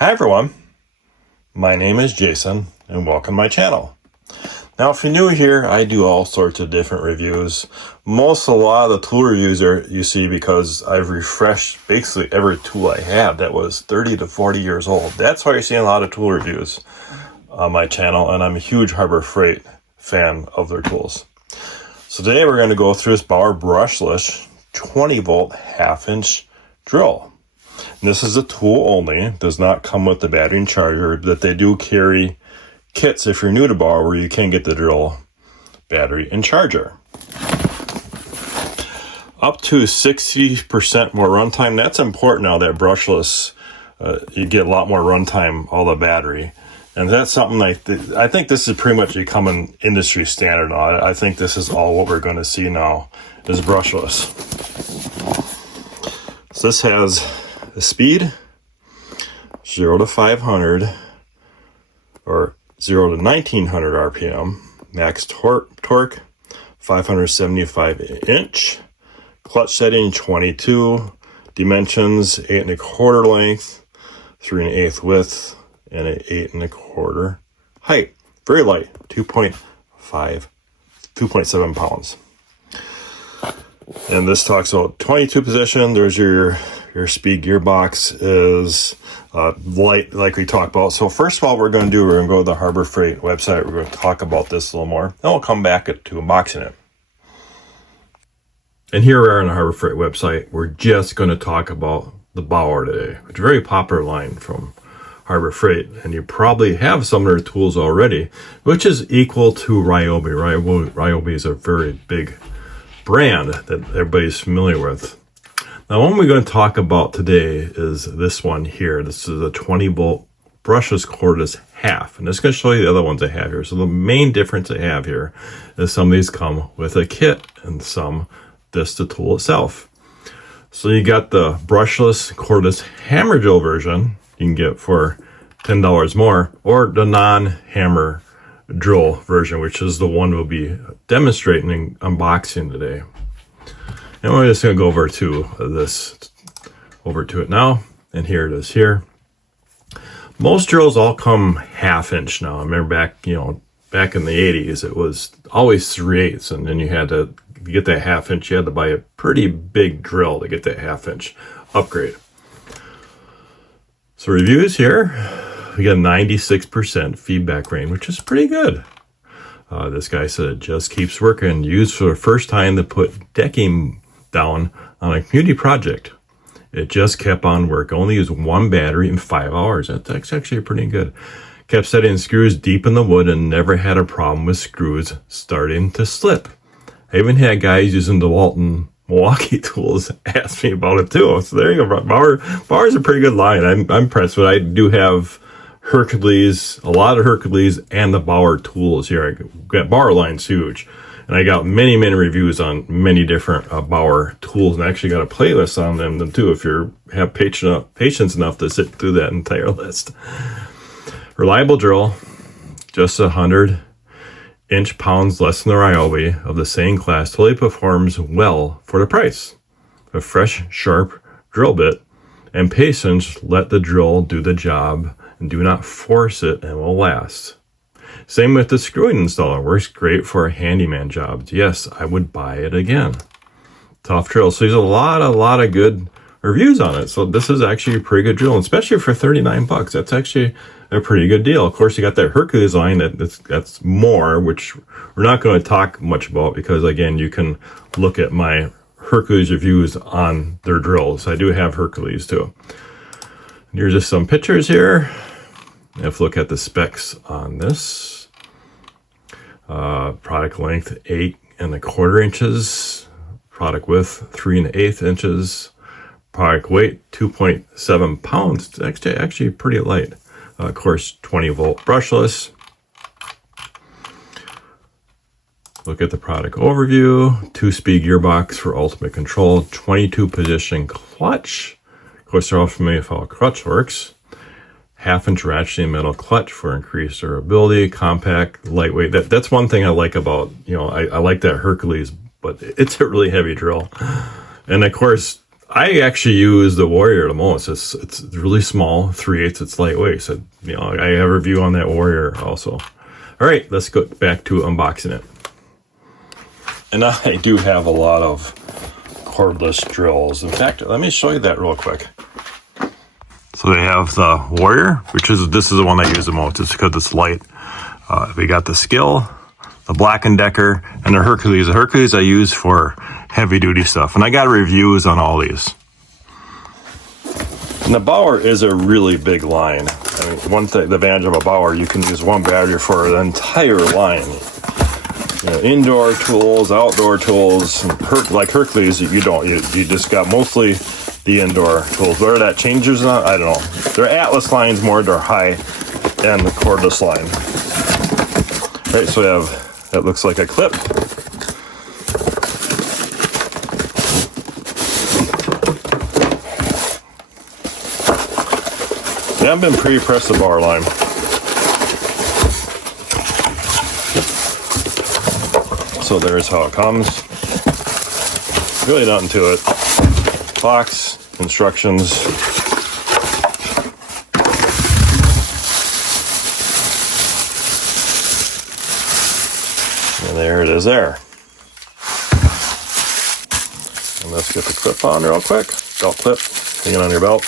Hi everyone, my name is Jason and welcome to my channel. Now if you're new here, I do all sorts of different reviews. A lot of the tool reviews are you see because I've refreshed basically every tool I have that was 30 to 40 years old. That's why you're seeing a lot of tool reviews on my channel, and I'm a huge Harbor Freight fan of their tools. So today we're going to go through this BAUER Brushless 20 volt half-inch drill. And this is a tool only, does not come with the battery and charger, that they do carry kits if you're new to BAUER where you can get the drill, battery, and charger. Up to 60% more runtime. That's important now that brushless, you get a lot more runtime, all the battery. And that's something like, I think this is pretty much becoming industry standard now. I think this is all what we're going to see now is brushless. So this has the speed, 0 to 500, or 0 to 1900 RPM, max torque, 575 inch, clutch setting 22, dimensions 8 1/4 length, 3 1/8 width, and an 8 1/4 height. Very light, 2.7 pounds. And this talks about 22 position. There's your speed gearbox is light, like we talked about. So first of all, we're going to go to the Harbor Freight website. We're going to talk about this a little more. Then we'll come back to unboxing it. And here we are on the Harbor Freight website. We're just going to talk about the BAUER today. It's a very popular line from Harbor Freight, and you probably have some of their tools already, which is equal to Ryobi. Ryobi is a very big brand that everybody's familiar with. Now, one we're going to talk about today is this one here. This is a 20 volt brushless cordless half, and it's going to show you the other ones I have here. So the main difference I have here is some of these come with a kit and some just the tool itself. So you got the brushless cordless hammer drill version you can get for $10 more, or the non-hammer drill version, which is the one we'll be demonstrating and unboxing today. And we're just going to go over to it now, and here it is here. Most drills all come half-inch now. I remember back in the 80s, it was always 3/8, and then you had to get that half-inch. You had to buy a pretty big drill to get that half-inch upgrade. So reviews here, we got 96% feedback rating, which is pretty good. This guy said it just keeps working. Used for the first time to put decking down on a community project. It just kept on working. Only used one battery in 5 hours. That's actually pretty good. Kept setting screws deep in the wood and never had a problem with screws starting to slip. I even had guys using DeWalt and Milwaukee tools ask me about it too. So there you go. BAUER's a pretty good line. I'm impressed, but I do have Hercules, a lot of Hercules, and the BAUER tools here. I got BAUER line's huge, and I got many reviews on many different BAUER tools, and I actually got a playlist on them too if you have patience enough to sit through that entire list. Reliable drill, just 100 inch-pounds less than the Ryobi of the same class, totally performs well for the price. A fresh, sharp drill bit and patience, let the drill do the job and do not force it, and will last. Same with the screwing installer. Works great for handyman jobs. Yes, I would buy it again. Tough drill. So there's a lot of good reviews on it. So this is actually a pretty good drill, especially for 39 bucks. That's actually a pretty good deal. Of course, you got that Hercules line that's more, which we're not going to talk much about because, again, you can look at my Hercules reviews on their drills. I do have Hercules too. And here's just some pictures here. If you look at the specs on this, product length 8 1/4 inches, product width 3 1/8 inches, product weight 2.7 pounds. It's actually pretty light. Of course, 20 volt brushless. Look at the product overview. 2-speed gearbox for ultimate control. 22 position clutch. Of course, they're all familiar with how a clutch works. 1/2-inch ratcheting metal clutch for increased durability. Compact, lightweight. That's one thing I like about, I like that Hercules, but it's a really heavy drill. And of course, I actually use the Warrior the most. It's really small, 3/8. It's lightweight. So I have a review on that Warrior also. All right, let's go back to unboxing it. And I do have a lot of cordless drills. In fact, let me show you that real quick. So they have the Warrior, this is the one I use the most. It's because it's light. We got the Skill, the Black & Decker, and the Hercules. The Hercules I use for heavy duty stuff, and I got reviews on all these. And the BAUER is a really big line. I mean, one thing, the advantage of a BAUER, you can use one battery for the entire line. Indoor tools, outdoor tools. Like Hercules, you don't. You just got mostly the indoor tools. Whether that changes or not, I don't know. Their Atlas lines more, they're high, and the cordless line. All right, so we have, that looks like a clip. Yeah, I've been pretty impressed with the BAUER line. So there's how it comes. Really nothing to it. Box, instructions. And there it is there. And let's get the clip on real quick. Belt clip, hang it on your belt.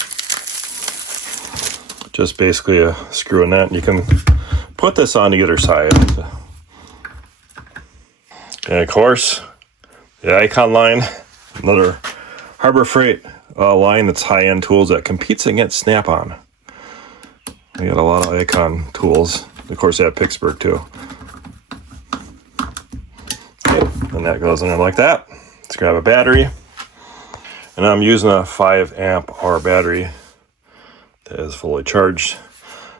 Just basically a screw in that. And you can put this on either side. And of course, the Icon line, another Harbor Freight line that's high-end tools that competes against Snap-on. We got a lot of Icon tools. Of course, they have Pittsburgh too. Okay, and that goes in there like that. Let's grab a battery. And I'm using a 5 amp hour battery that is fully charged.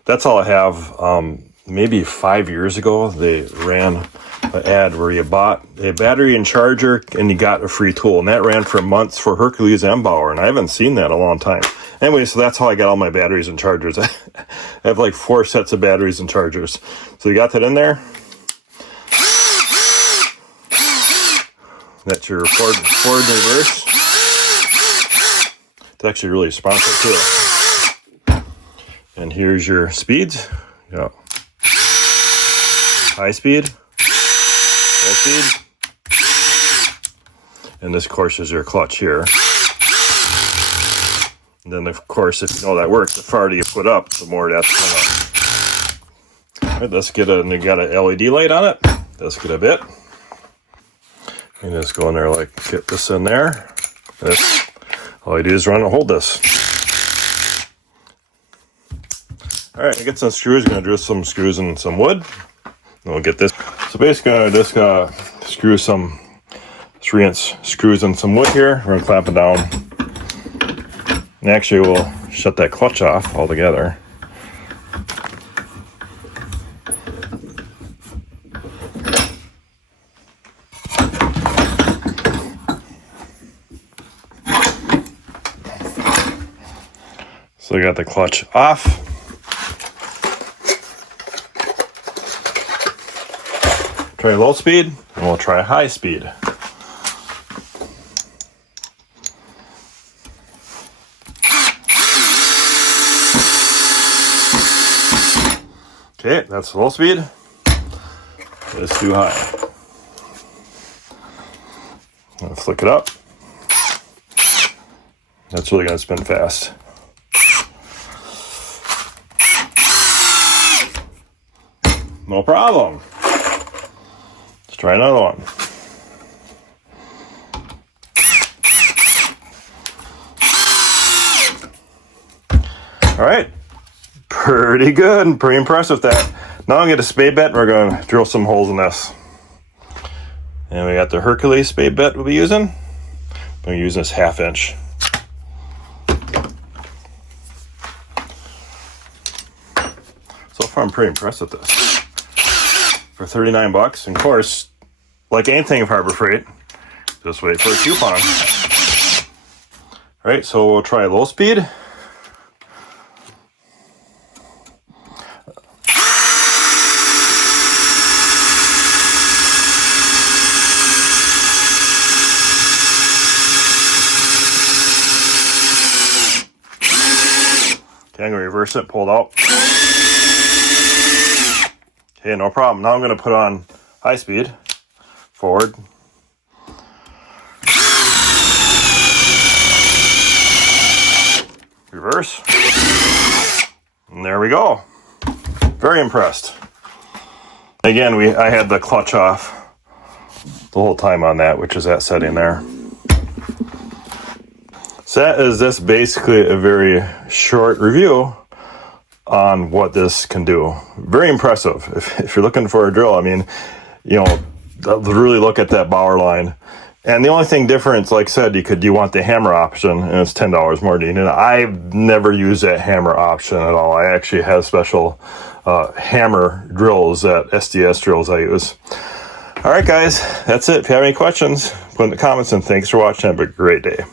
That's all I have. Maybe 5 years ago, they ran an ad where you bought a battery and charger and you got a free tool, and that ran for months for Hercules and BAUER, and I haven't seen that in a long time. Anyway, so that's how I got all my batteries and chargers. I have like 4 sets of batteries and chargers. So you got that in there. That's your forward and reverse. It's actually really responsive too. And here's your speeds. Yeah. High speed. Low speed. And this, of course, is your clutch here. And then, of course, if you know that works, the farther you put up, the more that's going to. All right, let's get and you got an LED light on it. Let's get a bit. You just go in there, like, get this in there. This, all you do is run and hold this. All right, I get some screws. I'm going to drill some screws and some wood. And we'll get this. So basically, I'm just going to screw some 3-inch screws in some wood here. We're going to clamp it down. And actually, we'll shut that clutch off altogether. So we got the clutch off. Try low speed, and we'll try high speed. Okay, that's low speed. Let's do high. I'm gonna flick it up. That's really gonna spin fast. No problem. Let's try another one. All right, pretty good, pretty impressed with that. Now I'm gonna get a spade bit and we're gonna drill some holes in this. And we got the Hercules spade bit we'll be using. I'm gonna use this 1/2 inch. So far I'm pretty impressed with this. For 39 bucks, and of course, like anything of Harbor Freight, just wait for a coupon. All right, so we'll try low speed. reverse it, pull it out. Okay, no problem. Now I'm going to put on high speed, forward. Reverse. And there we go. Very impressed. Again, I had the clutch off the whole time on that, which is that setting there. So that is just basically a very short review on what this can do. Very impressive. If you're looking for a drill, I mean, you know, really look at that Bauer line. And the only thing different, like I said, you want the hammer option, and it's $10 more than you need. I've never used that hammer option at all. I actually have special hammer drills, that SDS drills I use. All right, guys, that's it. If you have any questions, put in the comments, and thanks for watching. Have a great day.